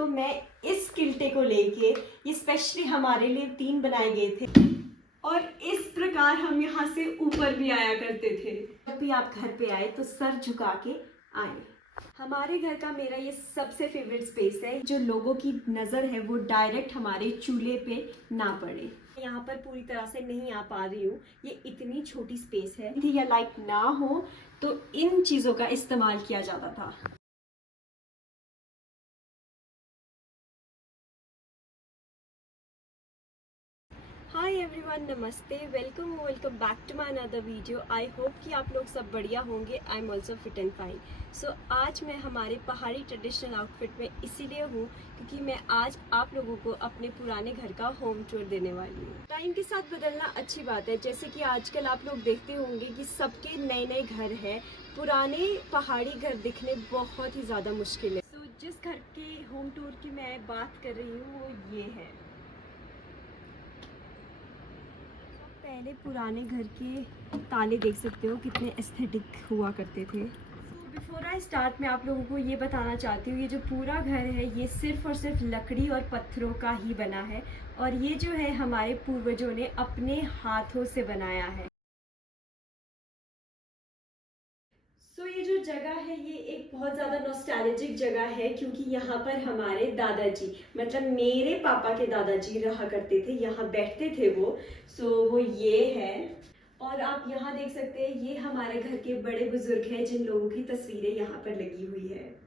तो मैं इस किल्टे को लेके, ये स्पेशली हमारे लिए 3 बनाए गए थे और इस प्रकार हम यहाँ से ऊपर भी आया करते थे। जब भी आप घर पे आए तो सर झुका के आए। हमारे घर का मेरा ये सबसे फेवरेट स्पेस है। जो लोगों की नज़र है वो डायरेक्ट हमारे चूल्हे पे ना पड़े। यहाँ पर पूरी तरह से नहीं आ पा रही हूँ, ये इतनी छोटी स्पेस है या लाइट ना हो तो इन चीज़ों का इस्तेमाल किया जाता था। हाय एवरीवन, नमस्ते, welcome back to my another video. I hope कि आप लोग सब बढ़िया होंगे। I am also fit and fine. So आज मैं हमारे पहाड़ी ट्रेडिशनल आउटफिट में इसीलिए हूँ क्योंकि मैं आज आप लोगों को अपने पुराने घर का होम टूर देने वाली हूँ। टाइम के साथ बदलना अच्छी बात है, जैसे कि आजकल आप लोग देखते होंगे कि सबके नए नए घर हैं। पुराने पहाड़ी घर दिखने बहुत ही ज़्यादा मुश्किल है। तो जिस घर के होम टूर की मैं बात कर रही हूँ वो ये है। पहले पुराने घर के ताले देख सकते हो कितने एस्थेटिक हुआ करते थे। बिफोर आई स्टार्ट मैं आप लोगों को ये बताना चाहती हूँ, ये जो पूरा घर है ये सिर्फ और सिर्फ लकड़ी और पत्थरों का ही बना है और ये जो है हमारे पूर्वजों ने अपने हाथों से बनाया है। ये जो जगह है ये एक बहुत ज़्यादा नॉस्टैल्जिक जगह है क्योंकि यहाँ पर हमारे दादाजी, मतलब मेरे पापा के दादाजी रहा करते थे, यहाँ बैठते थे वो। वो ये है और आप यहाँ देख सकते हैं ये हमारे घर के बड़े बुजुर्ग हैं जिन लोगों की तस्वीरें यहाँ पर लगी हुई है।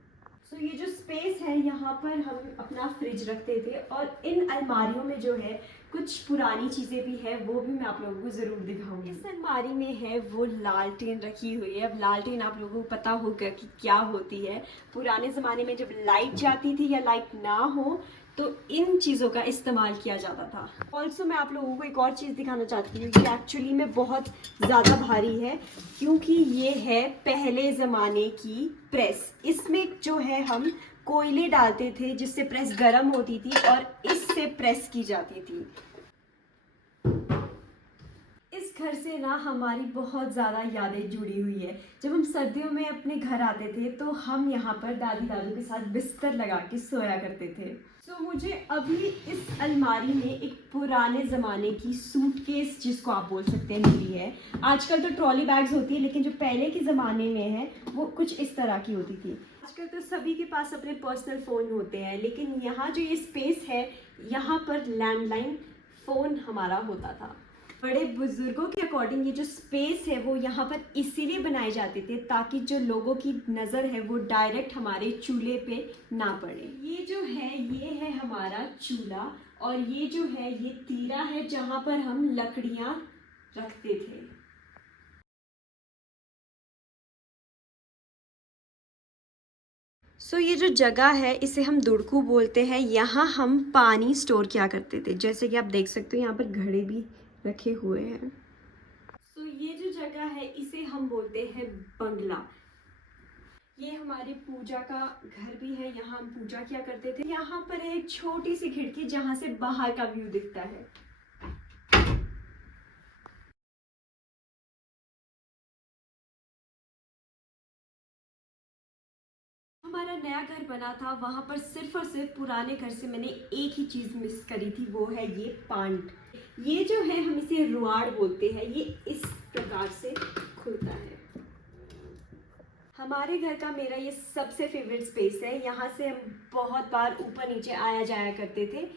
ये जो स्पेस है यहाँ पर हम अपना फ्रिज रखते थे और इन अलमारियों में जो है कुछ पुरानी चीज़ें भी है, वो भी मैं आप लोगों को ज़रूर दिखाऊंगी। इस अलमारी में है वो लालटेन रखी हुई है। अब लालटेन आप लोगों को पता होगा कि क्या होती है। पुराने ज़माने में जब लाइट जाती थी या लाइट ना हो तो इन चीज़ों का इस्तेमाल किया जाता था। ऑल्सो मैं आप लोगों को एक और चीज़ दिखाना चाहती हूँ, ये एक्चुअली में बहुत ज़्यादा भारी है क्योंकि ये है पहले ज़माने की प्रेस। इसमें जो है हम कोयले डालते थे जिससे प्रेस गर्म होती थी और इससे प्रेस की जाती थी। इस घर से ना हमारी बहुत ज़्यादा यादें जुड़ी हुई है। जब हम सर्दियों में अपने घर आते थे तो हम यहाँ पर दादी दादू के साथ बिस्तर लगा के सोया करते थे। मुझे अभी इस अलमारी में एक पुराने ज़माने की सूटकेस, जिसको आप बोल सकते हैं, मिली है। आजकल तो ट्रॉली बैग्स होती है लेकिन जो पहले के ज़माने में है वो कुछ इस तरह की होती थी। आजकल तो सभी के पास अपने पर्सनल फ़ोन होते हैं लेकिन यहाँ जो ये स्पेस है यहाँ पर लैंडलाइन फ़ोन हमारा होता था। बड़े बुजुर्गों के अकॉर्डिंग ये जो स्पेस है वो यहाँ पर इसीलिए बनाए जाते थे ताकि जो लोगों की नज़र है वो डायरेक्ट हमारे चूल्हे पे ना पड़े। ये जो है ये है हमारा चूल्हा और ये जो है ये तीरा है जहाँ पर हम लकड़ियाँ रखते थे। ये जो जगह है इसे हम दुड़कू बोलते हैं। यहाँ हम पानी स्टोर किया करते थे। जैसे कि आप देख सकते हो यहाँ पर घड़े भी रखे हुए हैं। ये जो जगह है इसे हम बोलते हैं बंगला। ये हमारी पूजा का घर भी है, यहाँ हम पूजा किया करते थे। यहाँ पर है एक छोटी सी खिड़की जहाँ से बाहर का व्यू दिखता है। हमारा नया घर बना था, वहां पर सिर्फ और सिर्फ पुराने घर से मैंने एक ही चीज़ मिस करी थी, वो है ये पांट। ये जो है हम इसे रुआड़ बोलते हैं, ये इस प्रकार से खुलता है। हमारे घर का मेरा ये सबसे फेवरेट स्पेस है। यहाँ से हम बहुत बार ऊपर नीचे आया जाया करते थे।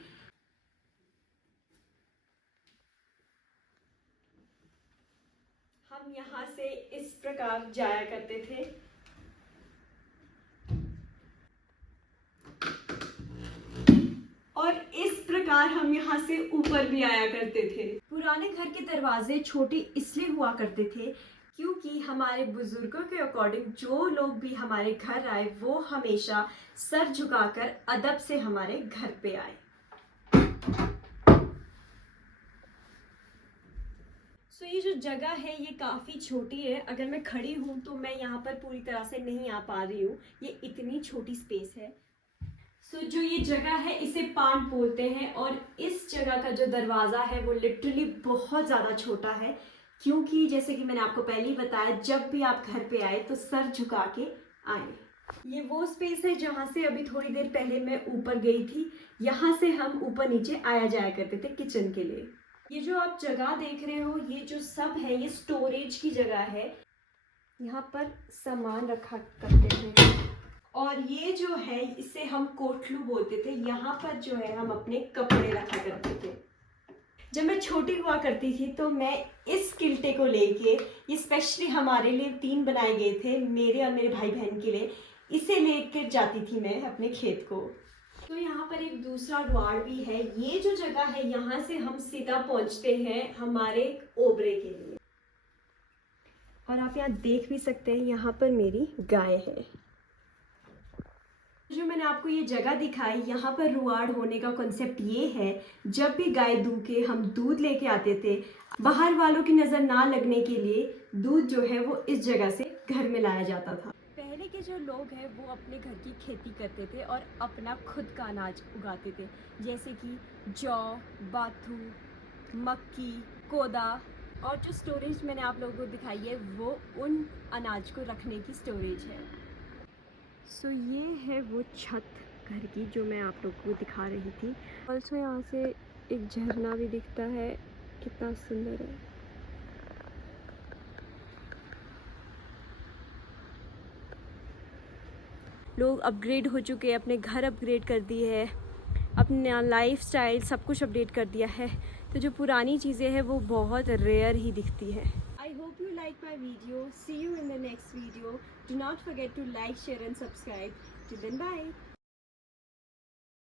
हम यहाँ से इस प्रकार जाया करते थे। और इस प्रकार हम यहाँ से ऊपर भी आया करते थे। पुराने घर के दरवाजे छोटे इसलिए हुआ करते थे क्योंकि हमारे बुजुर्गों के अकॉर्डिंग जो लोग भी हमारे घर आए वो हमेशा सर झुकाकर अदब से हमारे घर पे आए। ये जो जगह है ये काफ़ी छोटी है। अगर मैं खड़ी हूँ तो मैं यहाँ पर पूरी तरह से नहीं आ पा रही हूँ, ये इतनी छोटी स्पेस है। जो ये जगह है इसे पांट बोलते हैं और इस जगह का जो दरवाज़ा है वो लिटरली बहुत ज़्यादा छोटा है क्योंकि जैसे कि मैंने आपको पहले ही बताया, जब भी आप घर पे आए तो सर झुका के आए। ये वो स्पेस है जहाँ से अभी थोड़ी देर पहले मैं ऊपर गई थी। यहाँ से हम ऊपर नीचे आया जाया करते थे किचन के लिए। ये जो आप जगह देख रहे हो, ये जो सब है, ये स्टोरेज की जगह है। यहाँ पर सामान रखा करते थे। और ये जो है, इसे हम कोठलू बोलते थे। यहाँ पर जो है हम अपने कपड़े रखा करते थे। जब मैं छोटी हुआ करती थी तो मैं इस किल्टे को लेके, ये स्पेशली हमारे लिए 3 बनाए गए थे, मेरे और मेरे भाई बहन के लिए, इसे लेकर जाती थी मैं अपने खेत को। तो यहाँ पर एक दूसरा द्वार भी है। ये जो जगह है, यहाँ से हम सीधा पहुँचते हैं हमारे ओबरे के लिए। और आप यहाँ देख भी सकते हैं, यहाँ पर मेरी गाय है। जो मैंने आपको ये जगह दिखाई, यहाँ पर रुआड़ होने का कॉन्सेप्ट ये है, जब भी गाय दूके हम दूध लेके आते थे, बाहर वालों की नज़र ना लगने के लिए दूध जो है वो इस जगह से घर में लाया जाता था। पहले के जो लोग हैं वो अपने घर की खेती करते थे और अपना खुद का अनाज उगाते थे, जैसे कि जौ, बाथू, मक्की, कोदा। और जो स्टोरेज मैंने आप लोगों को दिखाई है वो उन अनाज को रखने की स्टोरेज है। सो ये है वो छत घर की जो मैं आप लोगों को दिखा रही थी। ऑल्सो यहाँ से एक झरना भी दिखता है, कितना सुंदर है। लोग अपग्रेड हो चुके हैं, अपने घर अपग्रेड कर दिए है, अपना लाइफ स्टाइल सब कुछ अपडेट कर दिया है। तो जो पुरानी चीज़ें हैं वो बहुत रेयर ही दिखती है। I hope you like my video. See you in the next video. Do not forget to like, share and subscribe. Till then, bye.